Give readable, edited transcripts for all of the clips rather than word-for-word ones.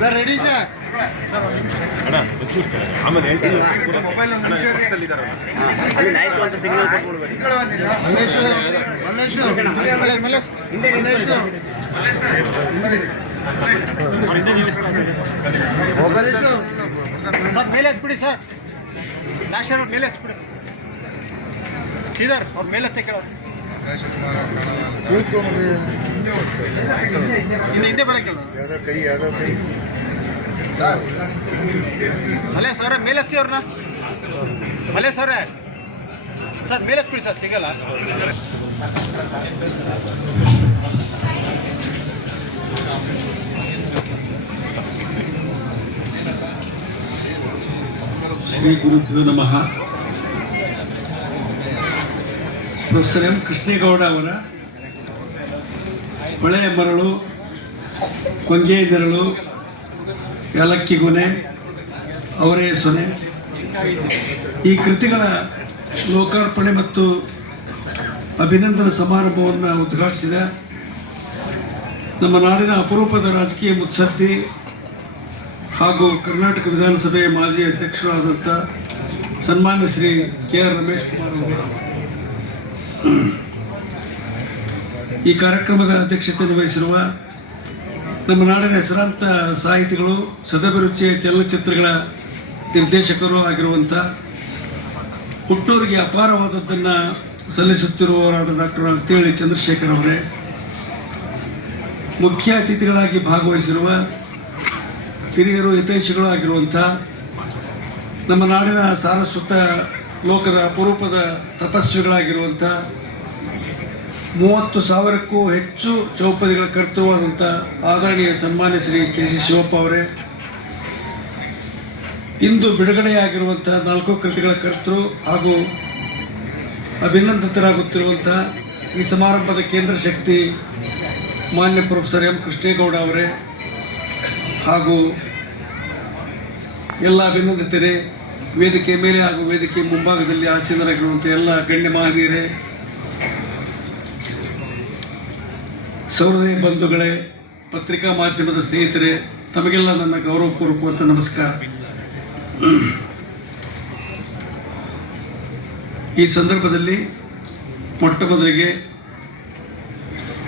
Sir ready sir sir ಮೇಲೆ ಎತ್ಬಿಡಿ sir ಲಾಕ್ಷರ್ ಅವ್ರ ಮೇಲೆ ಎತ್ಬಿಡಿ ಶ್ರೀಧರ್ ಅವ್ರ ಮೇಲೆ ಎತ್ತೆ ಕೇಳೋರು ಹಿಂದೆ ಬರೋಕೆ ಯಾವ್ದೋ ಕೈ ಮಲೆ ಸರ್ ಮೇಲೆ ಎತ್ತಿ ಅವ್ರನ್ನ ಮಲೆ ಸರ್ ಸರ್ ಮೇಲೆ ಎತ್ಬಿಡಿ ಸರ್ ಸಿಗಲ್ಲ ಶ್ರೀ ಗುರುಭ್ಯೋ ನಮಃ. ಪ್ರೊಫೆಸರ್ ಎಂ ಕೃಷ್ಣೇಗೌಡ ಅವರ ಹೊಳೆಯ ಮರಳು, ಕೊಂಗೆ ನೆರಳು, ಯಾಲಕ್ಕಿ ಗೊನೆ, ಅವರೇ ಸೊನೆ ಈ ಕೃತಿಗಳ ಲೋಕಾರ್ಪಣೆ ಮತ್ತು ಅಭಿನಂದನಾ ಸಮಾರಂಭವನ್ನು ಉದ್ಘಾಟಿಸಿದ ನಮ್ಮ ನಾಡಿನ ಅಪರೂಪದ ರಾಜಕೀಯ ಮುತ್ಸದ್ದಿ ಹಾಗೂ ಕರ್ನಾಟಕ ವಿಧಾನಸಭೆಯ ಮಾಜಿ ಅಧ್ಯಕ್ಷರಾದಂಥ ಸನ್ಮಾನ್ಯ ಶ್ರೀ KR ರಮೇಶ್ ಕುಮಾರ್ ಅವರು ಈ ಕಾರ್ಯಕ್ರಮದ ಅಧ್ಯಕ್ಷತೆಯನ್ನು ವಹಿಸಿರುವ ನಮ್ಮ ನಾಡಿನ ಹೆಸರಾಂತ ಸಾಹಿತಿಗಳು, ಸದಭಿರುಚಿಯ ಚಲನಚಿತ್ರಗಳ ನಿರ್ದೇಶಕರು ಆಗಿರುವಂಥ ಹುಟ್ಟೂರಿಗೆ ಅಪಾರವಾದದ್ದನ್ನು ಸಲ್ಲಿಸುತ್ತಿರುವವರಾದ ಡಾಕ್ಟರ್ ಅಳತಿಹಳ್ಳಿ ಚಂದ್ರಶೇಖರ್ ಅವರೇ, ಮುಖ್ಯ ಅತಿಥಿಗಳಾಗಿ ಭಾಗವಹಿಸಿರುವ ಹಿರಿಯರು, ಹಿತೈಷಿಗಳು ಆಗಿರುವಂಥ ನಮ್ಮ ನಾಡಿನ ಸಾರಸ್ವತ ಲೋಕದ ಅಪರೂಪದ ತಪಸ್ವಿಗಳಾಗಿರುವಂಥ 30,000ಕ್ಕೂ ಹೆಚ್ಚು ಚೌಪದಿಗಳ ಕರ್ತೃವಾದಂಥ ಆದರಣೀಯ ಸನ್ಮಾನ್ಯ ಶ್ರೀ KC ಶಿವಪ್ಪ ಅವರೇ, ಇಂದು ಬಿಡುಗಡೆಯಾಗಿರುವಂಥ 4 ಕೃತಿಗಳ ಕರ್ತೃ ಹಾಗೂ ಅಭಿನಂದಿತರಾಗುತ್ತಿರುವಂಥ ಈ ಸಮಾರಂಭದ ಕೇಂದ್ರ ಶಕ್ತಿ ಮಾನ್ಯ ಪ್ರೊಫೆಸರ್ ಎಂ ಕೃಷ್ಣೇಗೌಡ ಅವರೇ, ಹಾಗೂ ಎಲ್ಲ ಅಭಿನಂದಿತರೇ, ವೇದಿಕೆ ಮೇಲೆ ಹಾಗೂ ವೇದಿಕೆ ಮುಂಭಾಗದಲ್ಲಿ ಆಸೀನರಾಗಿರುವಂಥ ಎಲ್ಲ ಗಣ್ಯ ಮಹನೀಯರೇ, ಸೌಹೃದಯ ಬಂಧುಗಳೇ, ಪತ್ರಿಕಾ ಮಾಧ್ಯಮದ ಸ್ನೇಹಿತರೇ, ತಮಗೆಲ್ಲ ನನ್ನ ಗೌರವಪೂರ್ವಕವಾದ ನಮಸ್ಕಾರ. ಈ ಸಂದರ್ಭದಲ್ಲಿ ಮೊಟ್ಟ ಮೊದಲಿಗೆ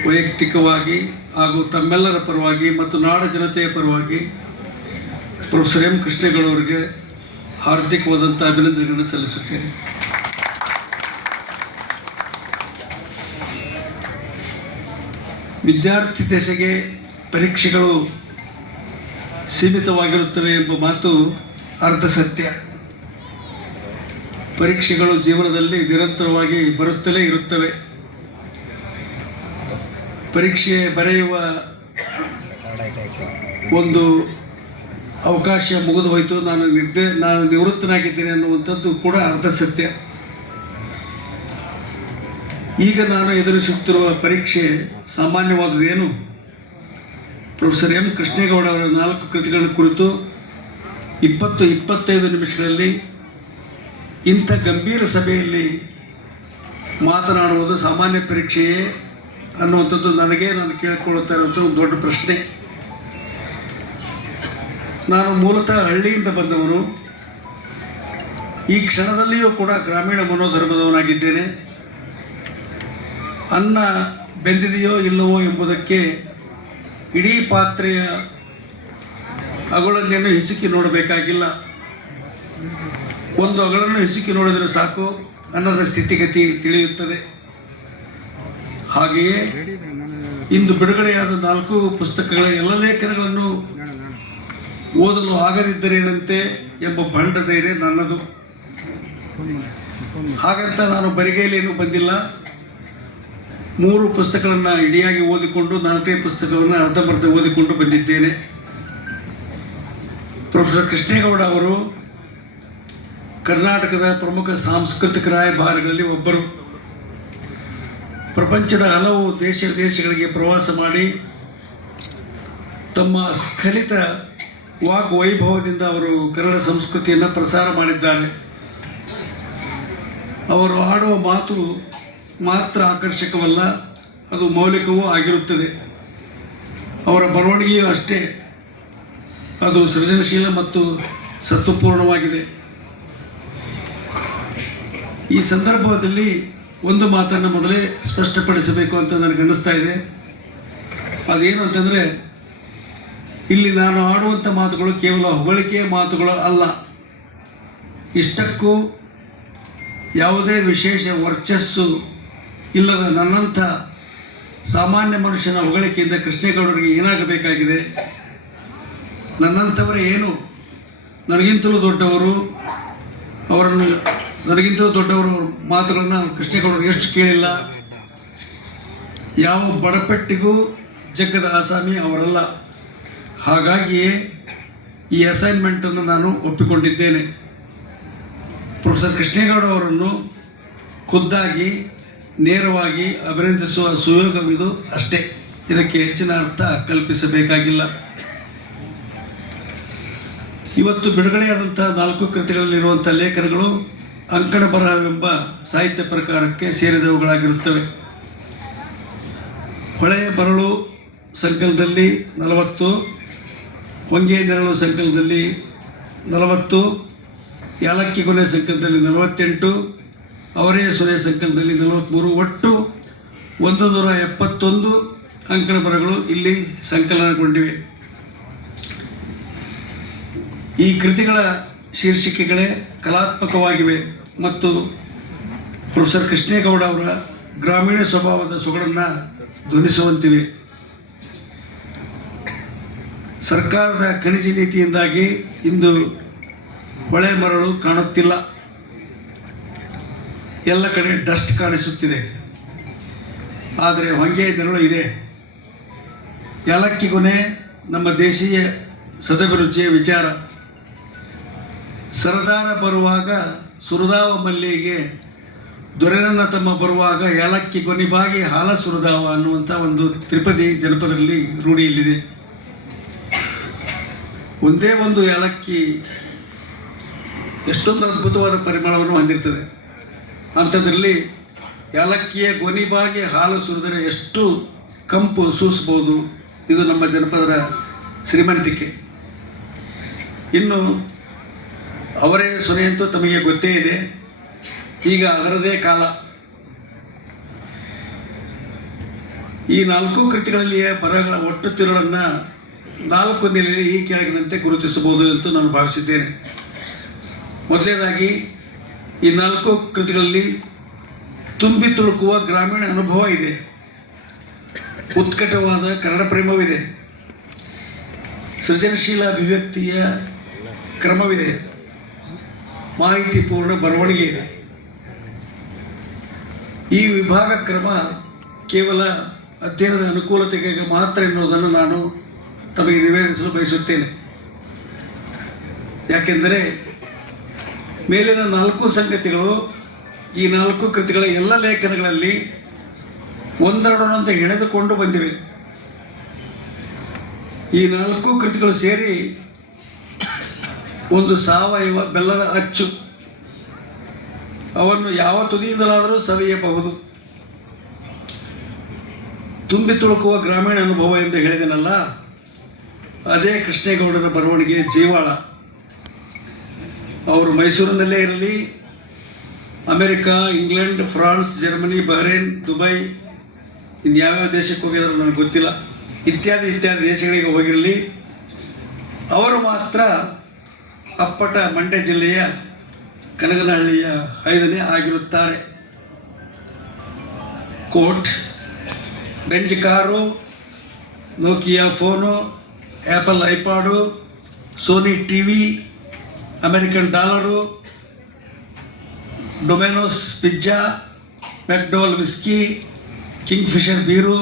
ವೈಯಕ್ತಿಕವಾಗಿ ಹಾಗೂ ತಮ್ಮೆಲ್ಲರ ಪರವಾಗಿ ಮತ್ತು ನಾಡ ಜನತೆಯ ಪರವಾಗಿ ಪ್ರೊಫೆಸರ್ ಎಂ ಕೃಷ್ಣೇಗೌಡ ಅವರಿಗೆ ಹಾರ್ದಿಕವಾದಂಥ ಅಭಿನಂದನೆಗಳನ್ನು ಸಲ್ಲಿಸುತ್ತೇನೆ. ವಿದ್ಯಾರ್ಥಿ ದಶೆಗೆ ಪರೀಕ್ಷೆಗಳು ಸೀಮಿತವಾಗಿರುತ್ತವೆ ಎಂಬ ಮಾತು ಅರ್ಧ ಸತ್ಯ. ಪರೀಕ್ಷೆಗಳು ಜೀವನದಲ್ಲಿ ನಿರಂತರವಾಗಿ ಬರುತ್ತಲೇ ಇರುತ್ತವೆ. ಪರೀಕ್ಷೆ ಬರೆಯುವ ಒಂದು ಅವಕಾಶ ಮುಗಿದು ಹೋಯಿತು, ನಾನು ನಿವೃತ್ತನಾಗಿದ್ದೇನೆ ಅನ್ನುವಂಥದ್ದು ಕೂಡ ಅರ್ಧ ಸತ್ಯ. ಈಗ ನಾನು ಎದುರಿಸುತ್ತಿರುವ ಪರೀಕ್ಷೆ ಸಾಮಾನ್ಯವಾದದ್ದೇನು? ಪ್ರೊಫೆಸರ್ ಎಂ ಕೃಷ್ಣೇಗೌಡ ಅವರ 4 ಕೃತಿಗಳ ಕುರಿತು 20-25 ನಿಮಿಷಗಳಲ್ಲಿ ಇಂಥ ಗಂಭೀರ ಸಭೆಯಲ್ಲಿ ಮಾತನಾಡುವುದು ಸಾಮಾನ್ಯ ಪರೀಕ್ಷೆಯೇ ಅನ್ನುವಂಥದ್ದು ನಾನು ಕೇಳಿಕೊಳ್ಳುತ್ತಾ ಇರುವಂಥ ಒಂದು ದೊಡ್ಡ ಪ್ರಶ್ನೆ. ನಾನು ಮೂಲತಃ ಹಳ್ಳಿಯಿಂದ ಬಂದವನು. ಈ ಕ್ಷಣದಲ್ಲಿಯೂ ಕೂಡ ಗ್ರಾಮೀಣ ಮನೋಧರ್ಮದವನಾಗಿದ್ದೇನೆ. ಅನ್ನ ಬೆಂದಿದೆಯೋ ಇಲ್ಲವೋ ಎಂಬುದಕ್ಕೆ ಇಡೀ ಪಾತ್ರೆಯ ಅಗಳನ್ನೇನು ಹಿಸುಕಿ ನೋಡಬೇಕಾಗಿಲ್ಲ. ಒಂದು ಅಗಳನ್ನು ಹಿಸುಕಿ ನೋಡಿದರೆ ಸಾಕು, ಅನ್ನದ ಸ್ಥಿತಿಗತಿ ತಿಳಿಯುತ್ತದೆ. ಹಾಗೆಯೇ ಇಂದು ಬಿಡುಗಡೆಯಾದ 4 ಪುಸ್ತಕಗಳ ಎಲ್ಲ ಲೇಖನಗಳನ್ನು ಓದಲು ಆಗದಿದ್ದರೇನಂತೆ ಎಂಬ ಬಂಡ ಧೈರ್ಯ ನನ್ನದು. ಹಾಗಂತ ನಾನು ಬರಿಗೈಲೇನೂ ಬಂದಿಲ್ಲ. 3 ಪುಸ್ತಕಗಳನ್ನು ಇಡಿಯಾಗಿ ಓದಿಕೊಂಡು 4ನೇ ಪುಸ್ತಕವನ್ನು ಅರ್ಧಂಬರ್ಧ ಓದಿಕೊಂಡು ಬಂದಿದ್ದೇನೆ. ಪ್ರೊಫೆಸರ್ ಕೃಷ್ಣೇಗೌಡ ಅವರು ಕರ್ನಾಟಕದ ಪ್ರಮುಖ ಸಾಂಸ್ಕೃತಿಕ ರಾಯಭಾರಿಗಳಲ್ಲಿ ಒಬ್ಬರು. ಪ್ರಪಂಚದ ಹಲವು ದೇಶಗಳಿಗೆ ಪ್ರವಾಸ ಮಾಡಿ ತಮ್ಮ ಸ್ಖಲಿತ ವಾಗ್ವೈಭವದಿಂದ ಅವರು ಕನ್ನಡ ಸಂಸ್ಕೃತಿಯನ್ನು ಪ್ರಸಾರ ಮಾಡಿದ್ದಾರೆ. ಅವರು ಆಡುವ ಮಾತು ಮಾತ್ರ ಆಕರ್ಷಕವಲ್ಲ, ಅದು ಮೌಲಿಕವೂ ಆಗಿರುತ್ತದೆ. ಅವರ ಬರವಣಿಗೆಯೂ ಅಷ್ಟೇ, ಅದು ಸೃಜನಶೀಲ ಮತ್ತು ಸತ್ವಪೂರ್ಣವಾಗಿದೆ. ಈ ಸಂದರ್ಭದಲ್ಲಿ ಒಂದು ಮಾತನ್ನು ಮೊದಲೇ ಸ್ಪಷ್ಟಪಡಿಸಬೇಕು ಅಂತ ನನಗನ್ನಿಸ್ತಾ ಇದೆ. ಅದೇನು ಅಂತಂದರೆ, ಇಲ್ಲಿ ನಾನು ಆಡುವಂಥ ಮಾತುಗಳು ಕೇವಲ ಹೊಗಳಿಕೆಯ ಮಾತುಗಳು ಅಲ್ಲ. ಇಷ್ಟಕ್ಕೂ ಯಾವುದೇ ವಿಶೇಷ ವರ್ಚಸ್ಸು ಇಲ್ಲದ ನನ್ನಂಥ ಸಾಮಾನ್ಯ ಮನುಷ್ಯನ ಹೊಗಳಿಕೆಯಿಂದ ಕೃಷ್ಣೇಗೌಡರಿಗೆ ಏನಾಗಬೇಕಾಗಿದೆ? ನನ್ನಂಥವರೇ ಏನು ನನಗಿಂತಲೂ ದೊಡ್ಡವರು, ನನಗಿಂತಲೂ ದೊಡ್ಡವರು ಮಾತುಗಳನ್ನು ಕೃಷ್ಣೇಗೌಡರು ಎಷ್ಟು ಕೇಳಿಲ್ಲ. ಯಾವ ಬಡಪೆಟ್ಟಿಗೂ ಜಗ್ಗದ ಆಸಾಮಿ ಅವರಲ್ಲ. ಹಾಗಾಗಿಯೇ ಈ ಅಸೈನ್ಮೆಂಟನ್ನು ನಾನು ಒಪ್ಪಿಕೊಂಡಿದ್ದೇನೆ. ಪ್ರೊಫೆಸರ್ ಕೃಷ್ಣೇಗೌಡ ಅವರನ್ನು ಖುದ್ದಾಗಿ ನೇರವಾಗಿ ಅಭಿನಂದಿಸುವ ಸುಯೋಗವಿದು ಅಷ್ಟೇ. ಇದಕ್ಕೆ ಹೆಚ್ಚಿನ ಅರ್ಥ ಕಲ್ಪಿಸಬೇಕಾಗಿಲ್ಲ. ಇವತ್ತು ಬಿಡುಗಡೆಯಾದಂಥ 4 ಕೃತಿಗಳಲ್ಲಿರುವಂಥ ಲೇಖನಗಳು ಅಂಕಣ ಬರಹವೆಂಬ ಸಾಹಿತ್ಯ ಪ್ರಕಾರಕ್ಕೆ ಸೇರಿದವುಗಳಾಗಿರುತ್ತವೆ. ಹೊಳೆಯ ಬರಳು ಸಂಕಲನದಲ್ಲಿ 40, ಹೊಂಗೆ ನೆರಳು ಸಂಕಲನದಲ್ಲಿ 40, ಯಾಲಕ್ಕಿ ಕೊನೆ ಸಂಕಲನದಲ್ಲಿ 48, ಅವರೇ ಸೊನೆ ಸಂಕಲನದಲ್ಲಿ 43, ಒಟ್ಟು 171 ಅಂಕಣ ಬರಹಗಳು ಇಲ್ಲಿ ಸಂಕಲನಗೊಂಡಿವೆ. ಈ ಕೃತಿಗಳ ಶೀರ್ಷಿಕೆಗಳೇ ಕಲಾತ್ಮಕವಾಗಿವೆ ಮತ್ತು ಪ್ರೊಫೆಸರ್ ಕೃಷ್ಣೇಗೌಡ ಅವರ ಗ್ರಾಮೀಣ ಸ್ವಭಾವದ ಸೊಗಡನ್ನು ಧ್ವನಿಸುವಂತಿವೆ. ಸರ್ಕಾರದ ಖನಿಜ ನೀತಿಯಿಂದಾಗಿ ಇಂದು ಹೊಳೆ ಮರಳು ಕಾಣುತ್ತಿಲ್ಲ. ಎಲ್ಲ ಕಡೆ ಡಸ್ಟ್ ಕಾಣಿಸುತ್ತಿದೆ. ಆದರೆ ಹೊಂಗೆ ನೆರಳು ಇದೆ. ಯಾಲಕ್ಕಿ ಕೊನೆ ನಮ್ಮ ದೇಶೀಯ ಸದಭಿರುಚಿಯ ವಿಚಾರ. ಸರದಾರ ಬರುವಾಗ ಸುರದಾವ ಮಲ್ಲಿಗೆ, ದೊರೆನನ್ನ ತಮ್ಮ ಬರುವಾಗ ಯಾಲಕ್ಕಿ ಕೊನಿಬಾಗಿ ಹಾಲ ಸುರದಾವ ಅನ್ನುವಂಥ ಒಂದು ತ್ರಿಪದಿ ಜನಪದರಲ್ಲಿ ರೂಢಿಯಲ್ಲಿದೆ. ಒಂದೇ ಒಂದು ಯಾಲಕ್ಕಿ ಎಷ್ಟೊಂದು ಅದ್ಭುತವಾದ ಪರಿಮಳವನ್ನು ಹೊಂದಿರ್ತದೆ. ಅಂಥದ್ರಲ್ಲಿ ಯಾಲಕ್ಕಿಯ ಗೊನಿಬಾಗಿ ಹಾಲು ಸುರಿದರೆ ಎಷ್ಟು ಕಂಪು ಸೂಸ್ಬೋದು. ಇದು ನಮ್ಮ ಜನಪದರ ಶ್ರೀಮಂತಿಕೆ. ಇನ್ನು ಅವರೇ ಸೊನೆಯಂತೂ ತಮಗೆ ಗೊತ್ತೇ ಇದೆ. ಈಗ ಅದರದೇ ಕಾಲ. ಈ 4 ಕೃತಿಗಳಲ್ಲಿಯ ಬರಹಗಳ ಒಟ್ಟು ತಿರುಳನ್ನು 4 ನೆಲೆಯಲ್ಲಿ ಈ ಕೆಳಗಿನಂತೆ ಗುರುತಿಸಬಹುದು ಅಂತ ನಾನು ಭಾವಿಸಿದ್ದೇನೆ. ಮೊದಲನೇದಾಗಿ, ಈ 4 ಕೃತಿಗಳಲ್ಲಿ ತುಂಬಿ ತುಳುಕುವ ಗ್ರಾಮೀಣ ಅನುಭವ ಇದೆ. ಉತ್ಕಟವಾದ ಕನ್ನಡ ಪ್ರೇಮವಿದೆ. ಸೃಜನಶೀಲ ಅಭಿವ್ಯಕ್ತಿಯ ಕ್ರಮವಿದೆ. ಮಾಹಿತಿಪೂರ್ಣ ಬರವಣಿಗೆ ಇದೆ. ಈ ವಿಭಾಗ ಕ್ರಮ ಕೇವಲ ಅಧ್ಯಯನದ ಅನುಕೂಲತೆಗೆ ಮಾತ್ರ ಎನ್ನುವುದನ್ನು ನಾನು ತಮಗೆ ನಿವೇದಿಸಲು ಬಯಸುತ್ತೇನೆ. ಯಾಕೆಂದರೆ ಮೇಲಿನ 4 ಸಂಗತಿಗಳು ಈ 4 ಕೃತಿಗಳ ಎಲ್ಲ ಲೇಖನಗಳಲ್ಲಿ ಒಂದೆರಡನ್ನಂತೆ ಹೆಣೆದುಕೊಂಡು ಬಂದಿವೆ. ಈ 4 ಕೃತಿಗಳು ಸೇರಿ ಒಂದು ಸಾವಯವ ಬೆಲ್ಲದ ಅಚ್ಚು. ಅವನ್ನು ಯಾವ ತುದಿಯಿಂದಲಾದರೂ ಸವಿಯಬಹುದು. ತುಂಬಿ ತುಳುಕುವ ಗ್ರಾಮೀಣ ಅನುಭವ ಎಂದು ಹೇಳಿದೆನಲ್ಲ, ಅದೇ ಕೃಷ್ಣೇಗೌಡರ ಬರವಣಿಗೆ ಜೀವಾಳ. ಅವರು ಮೈಸೂರಿನಲ್ಲೇ ಇರಲಿ, America, England, France, Germany, Bahrain, Dubai, ಇನ್ಯಾವ್ಯಾವ ದೇಶಕ್ಕೆ ಹೋಗಿದ್ರು ನನಗೆ ಗೊತ್ತಿಲ್ಲ, ಇತ್ಯಾದಿ ದೇಶಗಳಿಗೆ ಹೋಗಿರಲಿ, ಅವರು ಮಾತ್ರ ಅಪ್ಪಟ ಮಂಡ್ಯ ಜಿಲ್ಲೆಯ ಕನಗನಹಳ್ಳಿಯ 5ನೇ ಆಗಿರುತ್ತಾರೆ. Coat, Benz car, Nokia phone, Apple iPod, Sony TV, American dollar, Domino's pizza, McDowell whisky, Kingfisher beer,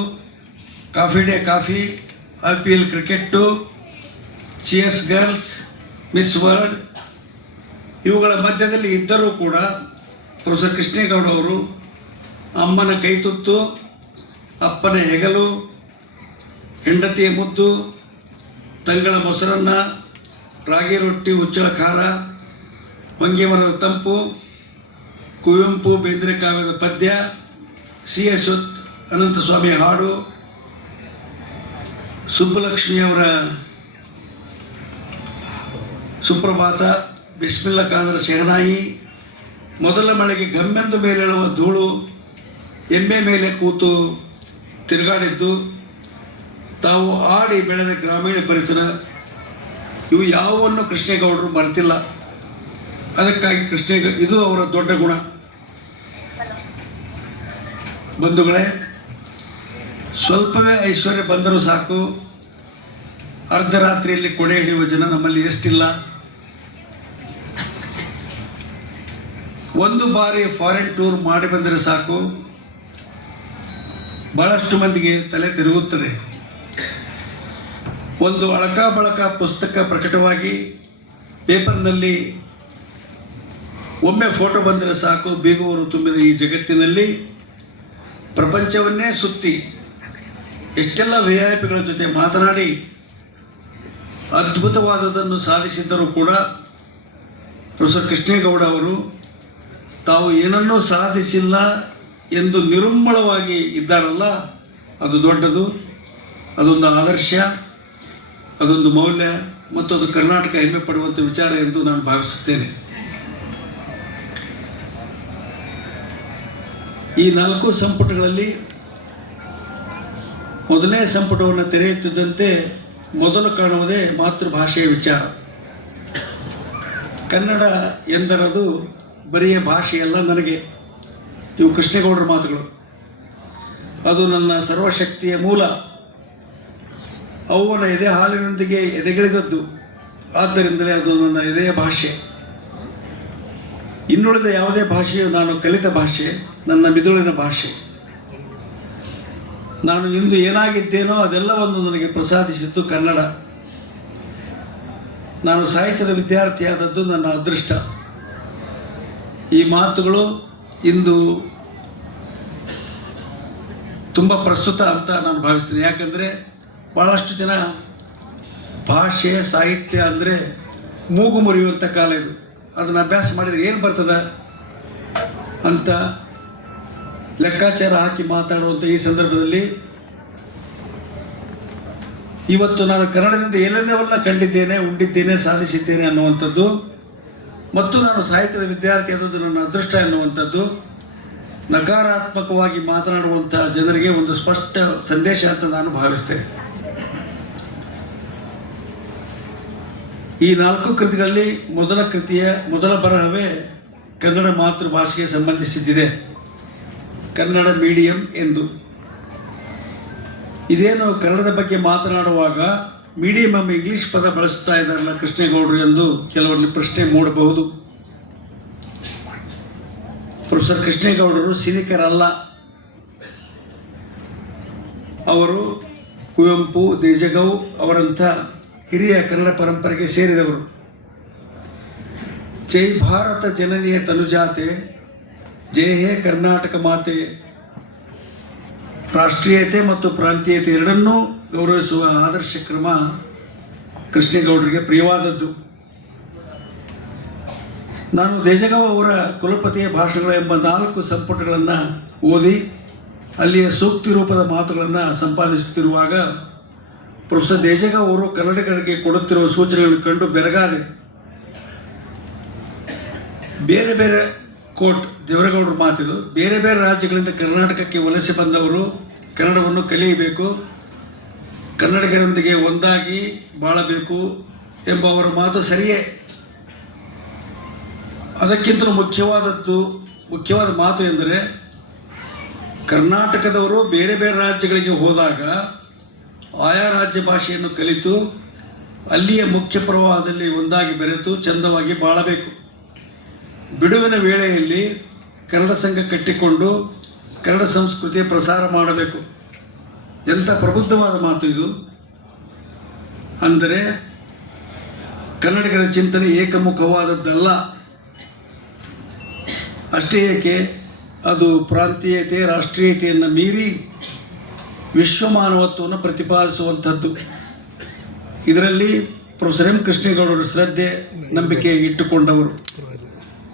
Coffee Day coffee, IPL cricket, cheers girls, Miss World, ಇವುಗಳ ಮಧ್ಯದಲ್ಲಿ ಇದ್ದರೂ ಕೂಡ ಪ್ರೊಫೆಸರ್ ಕೃಷ್ಣೇಗೌಡ ಅವರು ಅಮ್ಮನ ಕೈತುತ್ತು, ಅಪ್ಪನ ಹೆಗಲು, ಹೆಂಡತಿಯ ಮುದ್ದು, ತಂಗಳ ಮೊಸರನ್ನ, ರಾಗಿ ರೊಟ್ಟಿ, ಹುಚ್ಚಳ ಖಾರ, ಹೊಂಗೆ ಮರದ ತಂಪು, ಕುವೆಂಪು ಬೇಂದ್ರೆ ಕಾವ್ಯದ ಪದ್ಯ, C.S. ಅನಂತಸ್ವಾಮಿ ಹಾಡು, ಸುಬ್ಬಲಕ್ಷ್ಮಿಯವರ ಸುಪ್ರಭಾತ, ಬಿಸ್ಮಿಲ್ಲಾ ಖಾನರ ಶಹನಾಯಿ, ಮೊದಲ ಮಳೆಗೆ ಗಮ್ಮೆಂದು ಮೇಲೇಳುವ ಧೂಳು, ಎಮ್ಮೆ ಮೇಲೆ ಕೂತು ತಿರುಗಾಡಿದ್ದು, ತಾವು ಆಡಿ ಬೆಳೆದ ಗ್ರಾಮೀಣ ಪರಿಸರ, ಇವು ಯಾವುವನ್ನು ಕೃಷ್ಣೇಗೌಡರು ಮರೆತಿಲ್ಲ. ಅದಕ್ಕಾಗಿ ಇದು ಅವರ ದೊಡ್ಡ ಗುಣ. ಬಂಧುಗಳೇ, ಸ್ವಲ್ಪವೇ ಐಶ್ವರ್ಯ ಬಂದರೂ ಸಾಕು, ಅರ್ಧರಾತ್ರಿಯಲ್ಲಿ ಕೊಡೆ ಹಿಡಿಯುವ ಜನ ನಮ್ಮಲ್ಲಿ ಎಷ್ಟಿಲ್ಲ. ಒಂದು ಬಾರಿ ಫಾರಿನ್ ಟೂರ್ ಮಾಡಿ ಬಂದರೆ ಸಾಕು, ಬಹಳಷ್ಟು ಮಂದಿಗೆ ತಲೆ ತಿರುಗುತ್ತದೆ. ಒಂದು ಅಳಕ ಬಳಕ ಪುಸ್ತಕ ಪ್ರಕಟವಾಗಿ ಪೇಪರ್ನಲ್ಲಿ ಒಮ್ಮೆ ಫೋಟೋ ಬಂದರೆ ಸಾಕು, ಬೀಗುವರು ತುಂಬಿದ ಈ ಜಗತ್ತಿನಲ್ಲಿ ಪ್ರಪಂಚವನ್ನೇ ಸುತ್ತಿ ಎಷ್ಟೆಲ್ಲ ವಿಐಪಿಗಳ ಜೊತೆ ಮಾತನಾಡಿ ಅದ್ಭುತವಾದದನ್ನು ಸಾಧಿಸಿದ್ದರೂ ಕೂಡ ಪ್ರೊಫೆಸರ್ ಕೃಷ್ಣೇಗೌಡ ಅವರು ತಾವು ಏನನ್ನೂ ಸಾಧಿಸಿಲ್ಲ ಎಂದು ನಿರುಮ್ಮಳವಾಗಿ ಇದ್ದಾರಲ್ಲ, ಅದು ದೊಡ್ಡದು, ಅದೊಂದು ಆದರ್ಶ, ಅದೊಂದು ಮೌಲ್ಯ ಮತ್ತು ಅದು ಕರ್ನಾಟಕ ಹೆಮ್ಮೆ ಪಡುವಂಥ ವಿಚಾರ ಎಂದು ನಾನು ಭಾವಿಸುತ್ತೇನೆ. ಈ 4 ಸಂಪುಟಗಳಲ್ಲಿ ಮೊದಲನೇ ಸಂಪುಟವನ್ನು ತೆರೆಯುತ್ತಿದ್ದಂತೆ ಮೊದಲು ಕಾಣುವುದೇ ಮಾತೃಭಾಷೆಯ ವಿಚಾರ. ಕನ್ನಡ ಎಂದರದು ಬರಿಯ ಭಾಷೆಯಲ್ಲ ನನಗೆ. ಇವು ಕೃಷ್ಣೇಗೌಡರ ಮಾತುಗಳು. ಅದು ನನ್ನ ಸರ್ವಶಕ್ತಿಯ ಮೂಲ. ಅವನ ಎದೆ ಹಾಲಿನೊಂದಿಗೆ ಎದೆಗಿಳಿದದ್ದು. ಆದ್ದರಿಂದಲೇ ಅದು ನನ್ನ ಎದೆಯ ಭಾಷೆ. ಇನ್ನುಳಿದ ಯಾವುದೇ ಭಾಷೆಯು ನಾನು ಕಲಿತ ಭಾಷೆ, ನನ್ನ ಮಿದುಳಿನ ಭಾಷೆ. ನಾನು ಇಂದು ಏನಾಗಿದ್ದೇನೋ ಅದೆಲ್ಲವನ್ನು ನನಗೆ ಪ್ರಸಾದಿಸಿದ್ದು ಕನ್ನಡ. ನಾನು ಸಾಹಿತ್ಯದ ವಿದ್ಯಾರ್ಥಿಯಾದದ್ದು ನನ್ನ ಅದೃಷ್ಟ. ಈ ಮಾತುಗಳು ಇಂದು ತುಂಬ ಪ್ರಸ್ತುತ ಅಂತ ನಾನು ಭಾವಿಸ್ತೀನಿ. ಯಾಕಂದರೆ ಭಾಳಷ್ಟು ಜನ ಭಾಷೆ ಸಾಹಿತ್ಯ ಅಂದರೆ ಮೂಗು ಮುರಿಯುವಂಥ ಕಾಲ ಇದು. ಅದನ್ನು ಅಭ್ಯಾಸ ಮಾಡಿದರೆ ಏನು ಬರ್ತದೆ ಅಂತ ಲೆಕ್ಕಾಚಾರ ಹಾಕಿ ಮಾತಾಡುವಂಥ ಈ ಸಂದರ್ಭದಲ್ಲಿ ಇವತ್ತು ನಾನು ಕನ್ನಡದಿಂದ ಏನೆಲ್ಲವನ್ನ ಕಂಡಿದ್ದೇನೆ, ಉಂಡಿದ್ದೇನೆ, ಸಾಧಿಸಿದ್ದೇನೆ ಅನ್ನುವಂಥದ್ದು ಮತ್ತು ನಾನು ಸಾಹಿತ್ಯದ ವಿದ್ಯಾರ್ಥಿ ಆದದ್ದು ನನ್ನ ಅದೃಷ್ಟ ಎನ್ನುವಂಥದ್ದು ನಕಾರಾತ್ಮಕವಾಗಿ ಮಾತನಾಡುವಂಥ ಜನರಿಗೆ ಒಂದು ಸ್ಪಷ್ಟ ಸಂದೇಶ ಅಂತ ನಾನು ಭಾವಿಸ್ತೇನೆ. ಈ 4 ಕೃತಿಗಳಲ್ಲಿ ಮೊದಲ ಕೃತಿಯ ಮೊದಲ ಬರಹವೇ ಕನ್ನಡ ಮಾತೃಭಾಷೆಗೆ ಸಂಬಂಧಿಸಿದ್ದಿದೆ, ಕನ್ನಡ ಮೀಡಿಯಂ ಎಂದು. ಇದೇನು ಕನ್ನಡದ ಬಗ್ಗೆ ಮಾತನಾಡುವಾಗ ಮೀಡಿಯಂ ಎಂಬ ಇಂಗ್ಲಿಷ್ ಪದ ಬಳಸುತ್ತಾ ಇದ್ದಾರಲ್ಲ ಕೃಷ್ಣೇಗೌಡರು ಎಂದು ಕೆಲವರಲ್ಲಿ ಪ್ರಶ್ನೆ ಮೂಡಬಹುದು. ಪ್ರೊಫೆಸರ್ ಕೃಷ್ಣೇಗೌಡರು ಸಿನಿಕರಲ್ಲ. ಅವರು ಕುವೆಂಪು, ದೇಜಗೌ ಅವರಂಥ ಹಿರಿಯ ಕನ್ನಡ ಪರಂಪರೆಗೆ ಸೇರಿದವರು. ಜೈ ಭಾರತ ಜನನಿಯ ತನುಜಾತೆ, ಜೈ ಹೇ ಕರ್ನಾಟಕ ಮಾತೆ. ರಾಷ್ಟ್ರೀಯತೆ ಮತ್ತು ಪ್ರಾಂತೀಯತೆ ಎರಡನ್ನೂ ಗೌರವಿಸುವ ಆದರ್ಶ ಕ್ರಮ ಕೃಷ್ಣೇಗೌಡರಿಗೆ ಪ್ರಿಯವಾದದ್ದು. ನಾನು ದೇಜಗೌ ಅವರ ಕುಲಪತಿಯ ಭಾಷಣಗಳು ಎಂಬ 4 ಸಂಪುಟಗಳನ್ನು ಓದಿ ಅಲ್ಲಿಯ ಸೂಕ್ತಿ ರೂಪದ ಮಾತುಗಳನ್ನು ಸಂಪಾದಿಸುತ್ತಿರುವಾಗ ಪ್ರೊಫೆಸರ್ ದೇಜಗೌ ಅವರು ಕನ್ನಡಿಗರಿಗೆ ಕೊಡುತ್ತಿರುವ ಸೂಚನೆಗಳನ್ನು ಕಂಡು ಬೆರಗಾದೆ. ಬೇರೆ ಬೇರೆ ಕೋಟ್ ದೇವರಗೌಡರ ಮಾತಿದು, ಬೇರೆ ಬೇರೆ ರಾಜ್ಯಗಳಿಂದ ಕರ್ನಾಟಕಕ್ಕೆ ವಲಸೆ ಬಂದವರು ಕನ್ನಡವನ್ನು ಕಲಿಯಬೇಕು, ಕನ್ನಡಿಗರೊಂದಿಗೆ ಒಂದಾಗಿ ಬಾಳಬೇಕು ಎಂಬ ಅವರ ಮಾತು ಸರಿಯೇ. ಅದಕ್ಕಿಂತಲೂ ಮುಖ್ಯವಾದ ಮಾತು ಎಂದರೆ ಕರ್ನಾಟಕದವರು ಬೇರೆ ಬೇರೆ ರಾಜ್ಯಗಳಿಗೆ ಹೋದಾಗ ಆಯಾ ರಾಜ್ಯ ಭಾಷೆಯನ್ನು ಕಲಿತು ಅಲ್ಲಿಯ ಮುಖ್ಯ ಪ್ರವಾಹದಲ್ಲಿ ಒಂದಾಗಿ ಬೆರೆತು ಚಂದವಾಗಿ ಬಾಳಬೇಕು. ಬಿಡುವಿನ ವೇಳೆಯಲ್ಲಿ ಕನ್ನಡ ಸಂಘ ಕಟ್ಟಿಕೊಂಡು ಕನ್ನಡ ಸಂಸ್ಕೃತಿಯ ಪ್ರಸಾರ ಮಾಡಬೇಕು. ಎಂಥ ಪ್ರಬುದ್ಧವಾದ ಮಾತು ಇದು. ಅಂದರೆ ಕನ್ನಡಿಗರ ಚಿಂತನೆ ಏಕಮುಖವಾದದ್ದಲ್ಲ. ಅಷ್ಟೇ ಏಕೆ, ಅದು ಪ್ರಾಂತೀಯತೆ, ರಾಷ್ಟ್ರೀಯತೆಯನ್ನು ಮೀರಿ ವಿಶ್ವಮಾನವತ್ವವನ್ನು ಪ್ರತಿಪಾದಿಸುವಂಥದ್ದು. ಇದರಲ್ಲಿ ಪ್ರೊಫೆಸರ್ ಎಂ ಕೃಷ್ಣೇಗೌಡರು ಶ್ರದ್ಧೆ, ನಂಬಿಕೆ ಇಟ್ಟುಕೊಂಡವರು.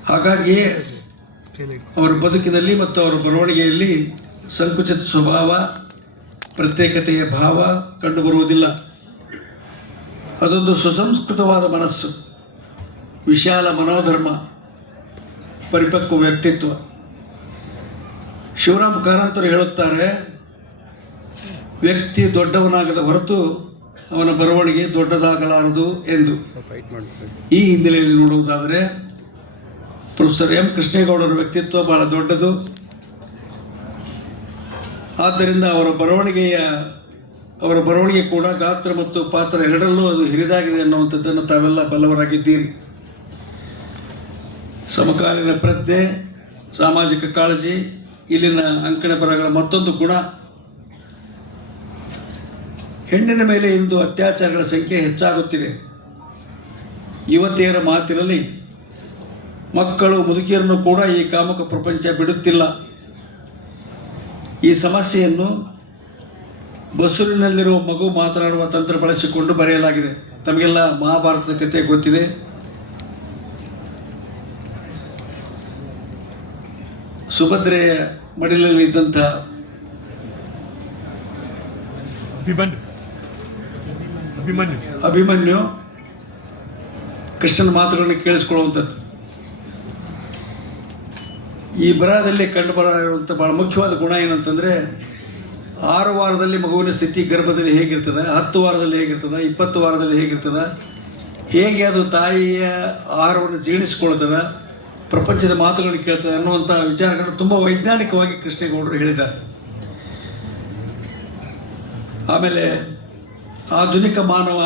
ಹಾಗಾಗಿಯೇ ಅವರ ಬದುಕಿನಲ್ಲಿ ಮತ್ತು ಅವರ ಬರವಣಿಗೆಯಲ್ಲಿ ಸಂಕುಚಿತ ಸ್ವಭಾವ, ಪ್ರತ್ಯೇಕತೆಯ ಭಾವ ಕಂಡುಬರುವುದಿಲ್ಲ. ಅದೊಂದು ಸುಸಂಸ್ಕೃತವಾದ ಮನಸ್ಸು, ವಿಶಾಲ ಮನೋಧರ್ಮ, ಪರಿಪಕ್ವ ವ್ಯಕ್ತಿತ್ವ. ಶಿವರಾಮ್ ಕಾರಂತರು ಹೇಳುತ್ತಾರೆ, ವ್ಯಕ್ತಿ ದೊಡ್ಡವನಾಗದ ಹೊರತು ಅವನ ಬರವಣಿಗೆ ದೊಡ್ಡದಾಗಲಾರದು ಎಂದು. ಈ ಹಿನ್ನೆಲೆಯಲ್ಲಿ ನೋಡುವುದಾದರೆ ಪ್ರೊಫೆಸರ್ ಎಂ ಕೃಷ್ಣೇಗೌಡರ ವ್ಯಕ್ತಿತ್ವ ಬಹಳ ದೊಡ್ಡದು. ಆದ್ದರಿಂದ ಅವರ ಬರವಣಿಗೆ ಕೂಡ ಗಾತ್ರ ಮತ್ತು ಪಾತ್ರ ಎರಡರಲ್ಲೂ ಅದು ಹಿರಿದಾಗಿದೆ ಅನ್ನುವಂಥದ್ದನ್ನು ತಾವೆಲ್ಲ ಬಲ್ಲವರಾಗಿದ್ದೀರಿ. ಸಮಕಾಲೀನ ಪ್ರಜ್ಞೆ, ಸಾಮಾಜಿಕ ಕಾಳಜಿ ಇಲ್ಲಿನ ಅಂಕಣ ಬರಹಗಳ ಮತ್ತೊಂದು ಗುಣ. ಹೆಣ್ಣಿನ ಮೇಲೆ ಇಂದು ಅತ್ಯಾಚಾರಗಳ ಸಂಖ್ಯೆ ಹೆಚ್ಚಾಗುತ್ತಿದೆ. ಯುವತಿಯರ ಮಾತಿರಲಿ, ಮಕ್ಕಳು ಮುದುಕಿಯರನ್ನು ಕೂಡ ಈ ಕಾಮಕ ಪ್ರಪಂಚ ಬಿಡುತ್ತಿಲ್ಲ. ಈ ಸಮಸ್ಯೆಯನ್ನು ಬಸುರಿನಲ್ಲಿರುವ ಮಗು ಮಾತನಾಡುವ ತಂತ್ರ ಬಳಸಿಕೊಂಡು ಬರೆಯಲಾಗಿದೆ. ತಮಗೆಲ್ಲ ಮಹಾಭಾರತದ ಕಥೆ ಗೊತ್ತಿದೆ. ಸುಭದ್ರೆಯ ಮಡಿಲಲ್ಲಿ ಇದ್ದಂಥ ಅಭಿಮನ್ಯು ಕೃಷ್ಣನ ಮಾತುಗಳನ್ನು ಕೇಳಿಸ್ಕೊಳ್ಳುವಂಥದ್ದು. ಈ ಬರಹದಲ್ಲಿ ಕಂಡುಬರುವಂಥ ಬಹಳ ಮುಖ್ಯವಾದ ಗುಣ ಏನಂತಂದರೆ, 6 ವಾರದಲ್ಲಿ ಮಗುವಿನ ಸ್ಥಿತಿ ಗರ್ಭದಲ್ಲಿ ಹೇಗಿರ್ತದೆ, 10 ವಾರದಲ್ಲಿ ಹೇಗಿರ್ತದೆ, 20 ವಾರದಲ್ಲಿ ಹೇಗಿರ್ತದೆ, ಹೇಗೆ ಅದು ತಾಯಿಯ ಆಹಾರವನ್ನು ಜೀರ್ಣಿಸಿಕೊಳ್ತದೆ, ಪ್ರಪಂಚದ ಮಾತುಗಳನ್ನು ಕೇಳ್ತದೆ ಅನ್ನುವಂಥ ವಿಚಾರಗಳನ್ನು ತುಂಬ ವೈಜ್ಞಾನಿಕವಾಗಿ ಕೃಷ್ಣೇಗೌಡರು ಹೇಳಿದ್ದಾರೆ. ಆಮೇಲೆ ಆಧುನಿಕ ಮಾನವ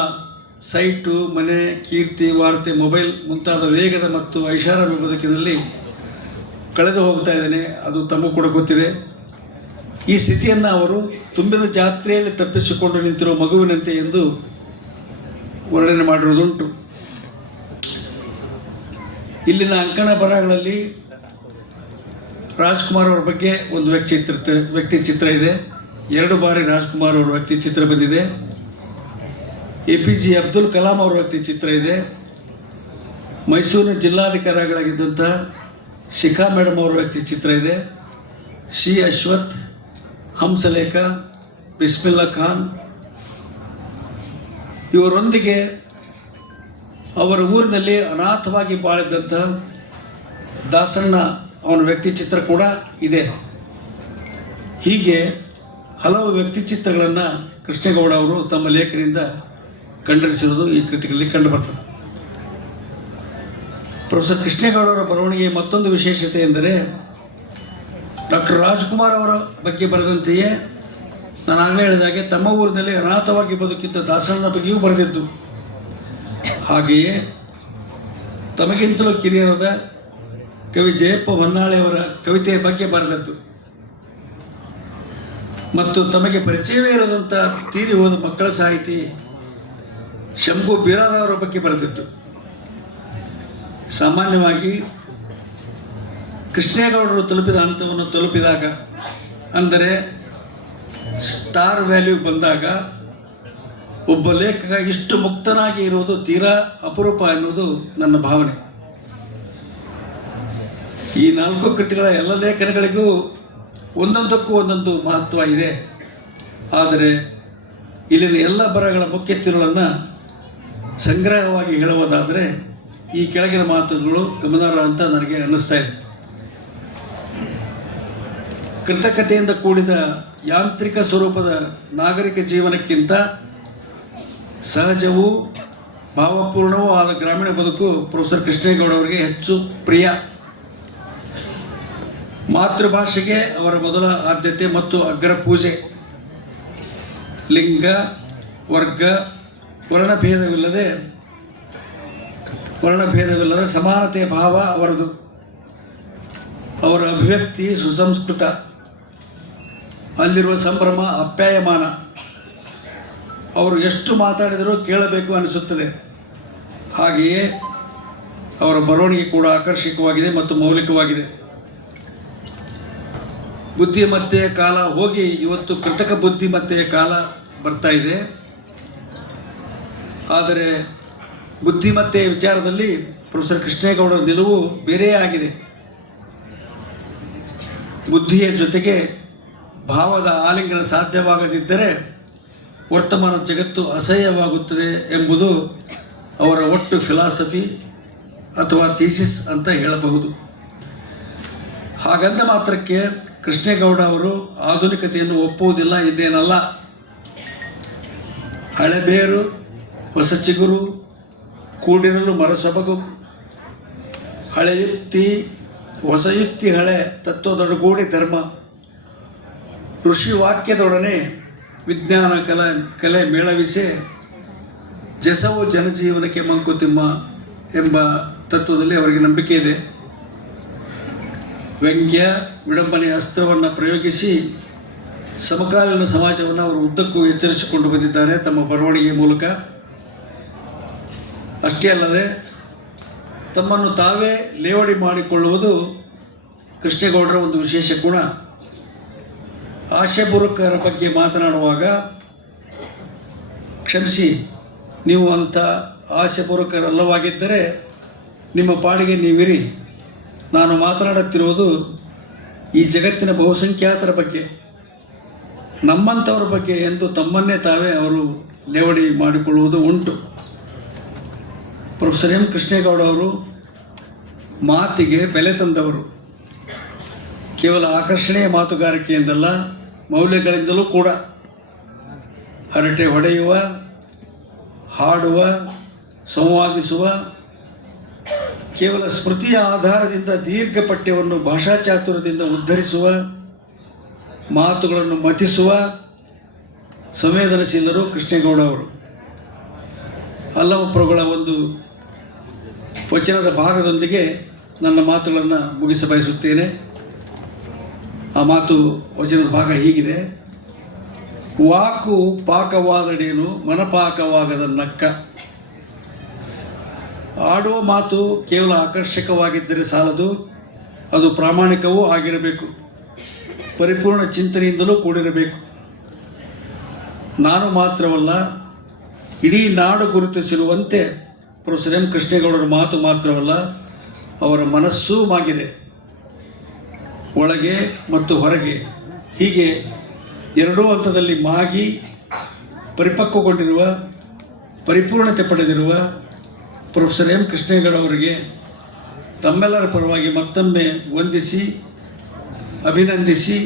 ಸೈಟು, ಮನೆ, ಕೀರ್ತಿ, ವಾರ್ತೆ, ಮೊಬೈಲ್ ಮುಂತಾದ ವೇಗದ ಮತ್ತು ಐಷಾರಾಮಿ ಬದುಕಿನಲ್ಲಿ ಕಳೆದು ಹೋಗ್ತಾ ಇದ್ದಾನೆ. ಅದು ತಮಗೂ ಕೂಡ ಗೊತ್ತಿದೆ. ಈ ಸ್ಥಿತಿಯನ್ನು ಅವರು ತುಂಬಿದ ಜಾತ್ರೆಯಲ್ಲಿ ತಪ್ಪಿಸಿಕೊಂಡು ನಿಂತಿರುವ ಮಗುವಿನಂತೆ ಎಂದು ವರ್ಣನೆ ಮಾಡಿರುವುದುಂಟು. ಇಲ್ಲಿನ ಅಂಕಣ ಬರಹಗಳಲ್ಲಿ ರಾಜ್ಕುಮಾರ್ ಅವರ ಬಗ್ಗೆ ಒಂದು ವ್ಯಕ್ತಿ ಚಿತ್ರ ಇದೆ. 2 ಬಾರಿ ರಾಜ್ಕುಮಾರ್ ಅವರ ವ್ಯಕ್ತಿ ಚಿತ್ರ ಬಂದಿದೆ. APJ ಅಬ್ದುಲ್ ಕಲಾಂ ಅವರ ವ್ಯಕ್ತಿ ಚಿತ್ರ ಇದೆ. ಮೈಸೂರಿನ ಜಿಲ್ಲಾಧಿಕಾರಿಗಳಾಗಿದ್ದಂಥ ಶಿಖಾ ಮೇಡಮ್ ಅವರ ವ್ಯಕ್ತಿ ಚಿತ್ರ ಇದೆ. ಸಿ ಅಶ್ವಥ್, ಹಂಸಲೇಖ, ಬಿಸ್ಮಿಲ್ಲಾ ಖಾನ್ ಇವರೊಂದಿಗೆ ಅವರ ಊರಿನಲ್ಲಿ ಅನಾಥವಾಗಿ ಬಾಳಿದ್ದಂಥ ದಾಸಣ್ಣ ಅವನ ವ್ಯಕ್ತಿ ಚಿತ್ರ ಕೂಡ ಇದೆ. ಹೀಗೆ ಹಲವು ವ್ಯಕ್ತಿ ಚಿತ್ರಗಳನ್ನು ಕೃಷ್ಣೇಗೌಡ ಅವರು ತಮ್ಮ ಲೇಖನಿಂದ ಕಂಡರಿಸಿರುವುದು ಈ ಕೃತಿಗಳಲ್ಲಿ ಕಂಡುಬರ್ತದೆ. ಪ್ರೊಫೆಸರ್ ಕೃಷ್ಣೇಗೌಡರ ಬರವಣಿಗೆ ಮತ್ತೊಂದು ವಿಶೇಷತೆ ಎಂದರೆ, ಡಾಕ್ಟರ್ ರಾಜ್ಕುಮಾರ್ ಅವರ ಬಗ್ಗೆ ಬರೆದಂತೆಯೇ ನಾನು ಆಗಲೇ ಹೇಳಿದಾಗೆ ತಮ್ಮ ಊರಿನಲ್ಲಿ ಅನಾಥವಾಗಿ ಬದುಕಿದ್ದ ದಾಸಣ್ಣನ ಬಗ್ಗೆಯೂ ಬರೆದಿದ್ದು. ಹಾಗೆಯೇ ತಮಗಿಂತಲೂ ಕಿರಿಯರಾದ ಕವಿ ಜಯಪ್ಪ ಹೊನ್ನಾಳಿಯವರ ಕವಿತೆಯ ಬಗ್ಗೆ ಬರೆದದ್ದು ಮತ್ತು ತಮಗೆ ಪರಿಚಯವೇ ಇರದಂಥ ತೀರಿ ಹೋದ ಮಕ್ಕಳ ಸಾಹಿತಿ ಶಂಭು ಬಿರಾದವರ ಬಗ್ಗೆ ಬರೆದಿತ್ತು. ಸಾಮಾನ್ಯವಾಗಿ ಕೃಷ್ಣೇಗೌಡರು ತಲುಪಿದ ಹಂತವನ್ನು ತಲುಪಿದಾಗ, ಅಂದರೆ ಸ್ಟಾರ್ ವ್ಯಾಲ್ಯೂ ಬಂದಾಗ, ಒಬ್ಬ ಲೇಖಕ ಇಷ್ಟು ಮುಕ್ತನಾಗಿ ಇರುವುದು ತೀರಾ ಅಪರೂಪ ಎನ್ನುವುದು ನನ್ನ ಭಾವನೆ. ಈ 4 ಕೃತಿಗಳ ಎಲ್ಲ ಲೇಖನಗಳಿಗೂ ಒಂದೊಂದಕ್ಕೂ ಒಂದೊಂದು ಮಹತ್ವ ಇದೆ. ಆದರೆ ಇಲ್ಲಿನ ಎಲ್ಲ ಬರಹಗಳ ಮುಖ್ಯ ತಿರುಳನ್ನು ಸಂಗ್ರಹವಾಗಿ ಹೇಳುವುದಾದರೆ ಈ ಕೆಳಗಿನ ಮಾತುಗಳು ಗಮನಾರ್ಹ ಅಂತ ನನಗೆ ಅನ್ನಿಸ್ತಾ ಇದೆ. ಕೃತಕತೆಯಿಂದ ಕೂಡಿದ ಯಾಂತ್ರಿಕ ಸ್ವರೂಪದ ನಾಗರಿಕ ಜೀವನಕ್ಕಿಂತ ಸಹಜವೂ ಭಾವಪೂರ್ಣವೂ ಆದ ಗ್ರಾಮೀಣ ಬದುಕು ಪ್ರೊಫೆಸರ್ ಕೃಷ್ಣೇಗೌಡ ಅವರಿಗೆ ಹೆಚ್ಚು ಪ್ರಿಯ. ಮಾತೃಭಾಷೆಗೆ ಅವರ ಮೊದಲ ಆದ್ಯತೆ ಮತ್ತು ಅಗ್ರ ಪೂಜೆ. ಲಿಂಗ, ವರ್ಗ, ವರ್ಣಭೇದವಿಲ್ಲದ ಸಮಾನತೆಯ ಭಾವ ಅವರದು. ಅವರ ಅಭಿವ್ಯಕ್ತಿ ಸುಸಂಸ್ಕೃತ. ಅಲ್ಲಿರುವ ಸಂಭ್ರಮ ಅಪ್ಯಾಯಮಾನ. ಅವರು ಎಷ್ಟು ಮಾತಾಡಿದರೂ ಕೇಳಬೇಕು ಅನಿಸುತ್ತದೆ. ಹಾಗೆಯೇ ಅವರ ಬರವಣಿಗೆ ಕೂಡ ಆಕರ್ಷಕವಾಗಿದೆ ಮತ್ತು ಮೌಲಿಕವಾಗಿದೆ. ಬುದ್ಧಿಮತ್ತೆಯ ಕಾಲ ಹೋಗಿ ಇವತ್ತು ಕೃತಕ ಬುದ್ಧಿಮತ್ತೆಯ ಕಾಲ ಬರ್ತಾ ಇದೆ. ಆದರೆ ಬುದ್ಧಿಮತ್ತೆಯ ವಿಚಾರದಲ್ಲಿ ಪ್ರೊಫೆಸರ್ ಕೃಷ್ಣೇಗೌಡರ ನಿಲುವು ಬೇರೆಯೇ ಆಗಿದೆ. ಬುದ್ಧಿಯ ಜೊತೆಗೆ ಭಾವದ ಆಲಿಂಗನ ಸಾಧ್ಯವಾಗದಿದ್ದರೆ ವರ್ತಮಾನ ಜಗತ್ತು ಅಸಹ್ಯವಾಗುತ್ತದೆ ಎಂಬುದು ಅವರ ಒಟ್ಟು ಫಿಲಾಸಫಿ ಅಥವಾ ಥೀಸಿಸ್ ಅಂತ ಹೇಳಬಹುದು. ಹಾಗಂದ ಮಾತ್ರಕ್ಕೆ ಕೃಷ್ಣೇಗೌಡ ಅವರು ಆಧುನಿಕತೆಯನ್ನು ಒಪ್ಪುವುದಿಲ್ಲ ಇದೇನಲ್ಲ. ಹಳೆಬೇರು ಹೊಸ ಚಿಗುರು, ಕೂಡಿರಲು ಮರಸೊಬಗು, ಹಳೆ ಯುಕ್ತಿ ಹೊಸ ಯುಕ್ತಿ, ಹಳೆ ತತ್ವದೊಡಗೂಡಿ ಧರ್ಮ, ಋಷಿ ವಾಕ್ಯದೊಡನೆ ವಿಜ್ಞಾನ ಕಲೆ ಮೇಳವಿಸೆ, ಜಸವು ಜನಜೀವನಕ್ಕೆ ಮಂಕುತಿಮ್ಮ ಎಂಬ ತತ್ವದಲ್ಲಿ ಅವರಿಗೆ ನಂಬಿಕೆ ಇದೆ. ವ್ಯಂಗ್ಯ ವಿಡಂಬನೆಯ ಅಸ್ತ್ರವನ್ನು ಪ್ರಯೋಗಿಸಿ ಸಮಕಾಲೀನ ಸಮಾಜವನ್ನು ಅವರು ಉದ್ದಕ್ಕೂ ಎಚ್ಚರಿಸಿಕೊಂಡು ಬಂದಿದ್ದಾರೆ ತಮ್ಮ ಬರವಣಿಗೆ ಮೂಲಕ. ಅಷ್ಟೇ ಅಲ್ಲದೆ ತಮ್ಮನ್ನು ತಾವೇ ಲೇವಡಿ ಮಾಡಿಕೊಳ್ಳುವುದು ಕೃಷ್ಣೇಗೌಡರ ಒಂದು ವಿಶೇಷ ಗುಣ. ಆಶಯಪೂರ್ವಕರ ಬಗ್ಗೆ ಮಾತನಾಡುವಾಗ ಕ್ಷಮಿಸಿ, ನೀವು ಅಂಥ ಆಶಯಪೂರ್ವಕರಲ್ಲವಾಗಿದ್ದರೆ ನಿಮ್ಮ ಪಾಡಿಗೆ ನೀವಿರಿ. ನಾನು ಮಾತನಾಡುತ್ತಿರುವುದು ಈ ಜಗತ್ತಿನ ಬಹುಸಂಖ್ಯಾತರ ಬಗ್ಗೆ, ನಮ್ಮಂಥವ್ರ ಬಗ್ಗೆ ಎಂದು ತಮ್ಮನ್ನೇ ತಾವೇ ಅವರು ಲೇವಡಿ ಮಾಡಿಕೊಳ್ಳುವುದು ಉಂಟು. ಪ್ರೊಫೆಸರ್ ಎಂ ಕೃಷ್ಣೇಗೌಡ ಅವರು ಮಾತಿಗೆ ಬೆಲೆ ತಂದವರು. ಕೇವಲ ಆಕರ್ಷಣೆಯ ಮಾತುಗಾರಿಕೆಯಿಂದಲ್ಲ, ಮೌಲ್ಯಗಳಿಂದಲೂ ಕೂಡ. ಹರಟೆ ಹೊಡೆಯುವ, ಹಾಡುವ, ಸಂವಾದಿಸುವ, ಕೇವಲ ಸ್ಮೃತಿಯ ಆಧಾರದಿಂದ ದೀರ್ಘ ಪಠ್ಯವನ್ನು ಭಾಷಾ ಚಾತುರ್ಯದಿಂದ ಉದ್ಧರಿಸುವ, ಮಾತುಗಳನ್ನು ಮತಿಸುವ ಸಂವೇದನಶೀಲರು ಕೃಷ್ಣೇಗೌಡ ಅವರು. ಅಲ್ಲಮಪ್ರಭುಗಳ ಒಂದು ವಚನದ ಭಾಗದೊಂದಿಗೆ ನನ್ನ ಮಾತುಗಳನ್ನು ಮುಗಿಸ ಬಯಸುತ್ತೇನೆ. ಆ ಮಾತು ವಚನದ ಭಾಗ ಹೀಗಿದೆ: ವಾಕು ಪಾಕವಾದಡೇನು ಮನಪಾಕವಾಗದ ನಕ್ಕ. ಆಡುವ ಮಾತು ಕೇವಲ ಆಕರ್ಷಕವಾಗಿದ್ದರೆ ಸಾಲದು, ಅದು ಪ್ರಾಮಾಣಿಕವೂ ಆಗಿರಬೇಕು, ಪರಿಪೂರ್ಣ ಚಿಂತನೆಯಿಂದಲೂ ಕೂಡಿರಬೇಕು. ನಾನು ಮಾತ್ರವಲ್ಲ, ಇಡೀ ನಾಡು ಗುರುತಿಸಿರುವಂತೆ ಪ್ರೊಫೆಸರ್ ಎಂ ಕೃಷ್ಣೇಗೌಡರ ಮಾತು ಮಾತ್ರವಲ್ಲ, ಅವರ ಮನಸ್ಸೂ ಮಾಗಿದೆ. ಒಳಗೆ ಮತ್ತು ಹೊರಗೆ ಹೀಗೆ ಎರಡೂ ಹಂತದಲ್ಲಿ ಮಾಗಿ ಪರಿಪಕ್ವಗೊಂಡಿರುವ, ಪರಿಪೂರ್ಣತೆ ಪಡೆದಿರುವ ಪ್ರೊಫೆಸರ್ ಎಂ ಕೃಷ್ಣೇಗೌಡ ಅವರಿಗೆ ತಮ್ಮೆಲ್ಲರ ಪರವಾಗಿ ಮತ್ತೊಮ್ಮೆ ವಂದಿಸಿ ಅಭಿನಂದಿಸಿ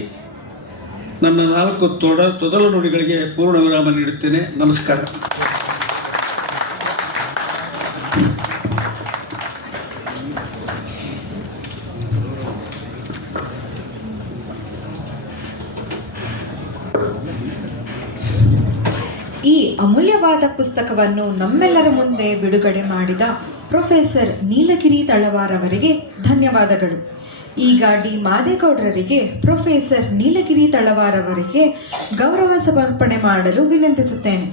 ನನ್ನ 4 ತೊದಲ ನುಡಿಗಳಿಗೆ ಪೂರ್ಣ ವಿರಾಮ ನೀಡುತ್ತೇನೆ. ನಮಸ್ಕಾರ. ಈ ಅಮೂಲ್ಯವಾದ ಪುಸ್ತಕವನ್ನು ನಮ್ಮೆಲ್ಲರ ಮುಂದೆ ಬಿಡುಗಡೆ ಮಾಡಿದ ಪ್ರೊಫೆಸರ್ ನೀಲಗಿರಿ ತಳವಾರ್ ಅವರಿಗೆ ಧನ್ಯವಾದಗಳು. ಈಗ ಡಿ ಮಾದೇಗೌಡರಿಗೆ ಪ್ರೊಫೆಸರ್ ನೀಲಗಿರಿ ತಳವಾರ್ ಅವರಿಗೆ ಗೌರವ ಸಮರ್ಪಣೆ ಮಾಡಲು ವಿನಂತಿಸುತ್ತೇನೆ.